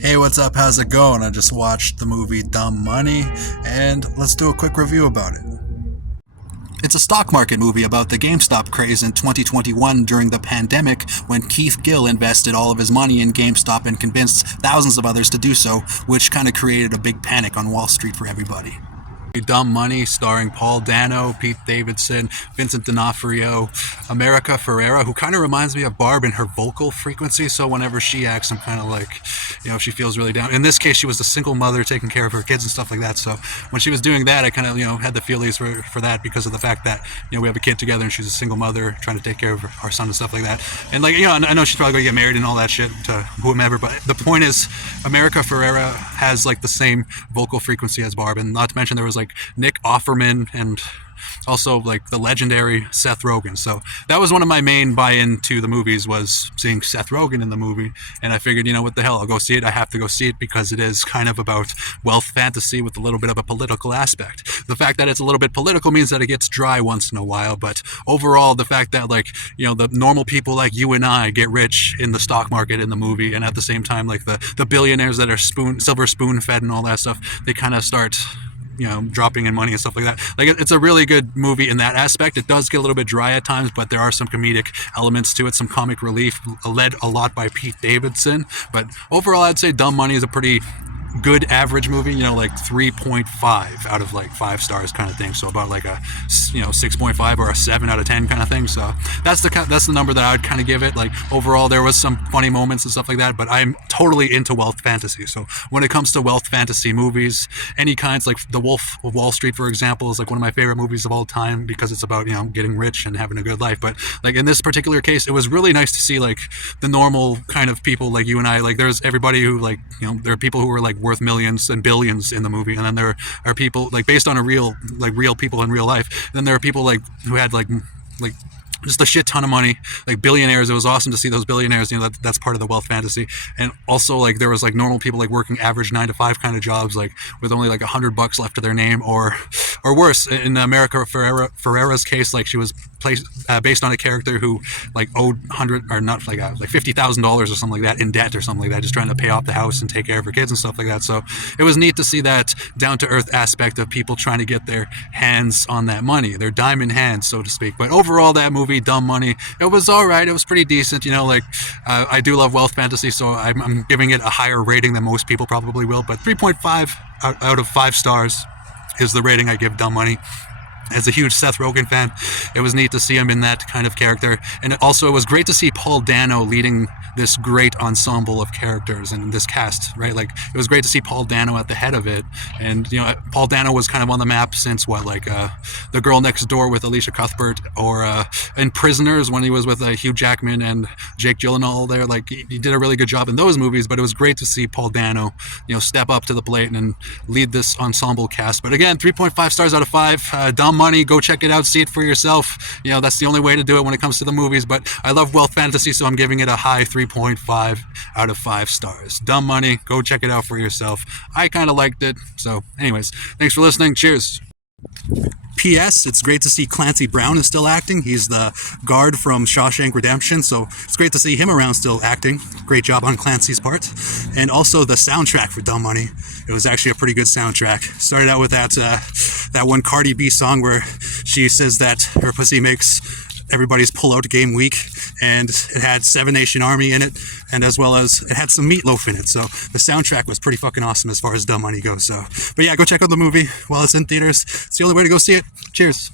Hey, what's up? How's it going? I just watched the movie Dumb Money, and let's do a quick review about it. It's a stock market movie about the GameStop craze in 2021 during the pandemic when Keith Gill invested all of his money in GameStop and convinced thousands of others to do so, which kind of created a big panic on Wall Street for everybody. Dumb Money, starring Paul Dano, Pete Davidson, Vincent D'Onofrio, America Ferrera, who kind of reminds me of Barb in her vocal frequency. So whenever she acts, I'm kind of like, she feels really down. In this case, she was a single mother taking care of her kids and stuff like that. So when she was doing that, I kind of, had the feelies for that because of the fact that, we have a kid together and she's a single mother trying to take care of our son and stuff like that. And I know she's probably going to get married and all that shit to whomever, but the point is, America Ferrera has like the same vocal frequency as Barb, and not to mention there was like Nick Offerman and also like the legendary Seth Rogen. So that was one of my main buy-in to the movies, was seeing Seth Rogen in the movie, and I figured, what the hell, I'll go see it. I have to go see it because it is kind of about wealth fantasy with a little bit of a political aspect. The fact that it's a little bit political means that it gets dry once in a while, but overall the fact that the normal people like you and I get rich in the stock market in the movie, and at the same time like the billionaires that are silver spoon fed and all that stuff, they kind of start dropping in money and stuff like that. Like, it's a really good movie in that aspect. It does get a little bit dry at times, but there are some comedic elements to it, some comic relief, led a lot by Pete Davidson. But overall, I'd say Dumb Money is a pretty good average movie, like 3.5 out of like 5 stars kind of thing. So about like a 6.5 or a 7 out of 10 kind of thing. So that's the number that I would kind of give it. Like, overall, there was some funny moments and stuff like that, but I'm totally into wealth fantasy. So when it comes to wealth fantasy movies, any kinds, like The Wolf of Wall Street, for example, is like one of my favorite movies of all time because it's about getting rich and having a good life. But like in this particular case, it was really nice to see like the normal kind of people like you and I. Like, there's everybody who there are people who were like worth millions and billions in the movie, and then there are people like based on real people in real life. And then there are people like who had like just a shit ton of money, like billionaires. It was awesome to see those billionaires. That's part of the wealth fantasy. And also like there was like normal people like working average 9 to 5 kind of jobs, like with only like $100 left to their name, or worse. In America Ferrera's case, like she was based on a character who like owed $50,000 or something like that in debt or something like that, just trying to pay off the house and take care of her kids and stuff like that. So it was neat to see that down to earth aspect of people trying to get their hands on that money, their diamond hands, so to speak. But overall, that movie Dumb Money, it was all right. It was pretty decent. I do love wealth fantasy, so I'm giving it a higher rating than most people probably will. But 3.5 out of 5 stars is the rating I give Dumb Money. As a huge Seth Rogen fan, it was neat to see him in that kind of character. And it was great to see Paul Dano leading this great ensemble of characters and this cast, right? Like, it was great to see Paul Dano at the head of it. And, Paul Dano was kind of on the map since The Girl Next Door with Alicia Cuthbert, or in Prisoners when he was with Hugh Jackman and Jake Gyllenhaal there. Like, he did a really good job in those movies, but it was great to see Paul Dano, step up to the plate and lead this ensemble cast. But again, 3.5 stars out of 5. Dumb Money, go check it out, see it for yourself. That's the only way to do it when it comes to the movies. But I love wealth fantasy, so I'm giving it a high 3.5 out of 5 stars. Dumb Money, go check it out for yourself. I kind of liked it. So anyways, thanks for listening. Cheers. P.S. It's great to see Clancy Brown is still acting. He's the guard from Shawshank Redemption, so it's great to see him around still acting. Great job on Clancy's part. And also the soundtrack for Dumb Money. It was actually a pretty good soundtrack. Started out with that one Cardi B song where she says that her pussy makes everybody's pull-out game weak, and it had Seven Nation Army in it, and as well as it had some Meatloaf in it. So the soundtrack was pretty fucking awesome as far as Dumb Money goes. But yeah, go check out the movie while it's in theaters. It's the only way to go see it. Cheers.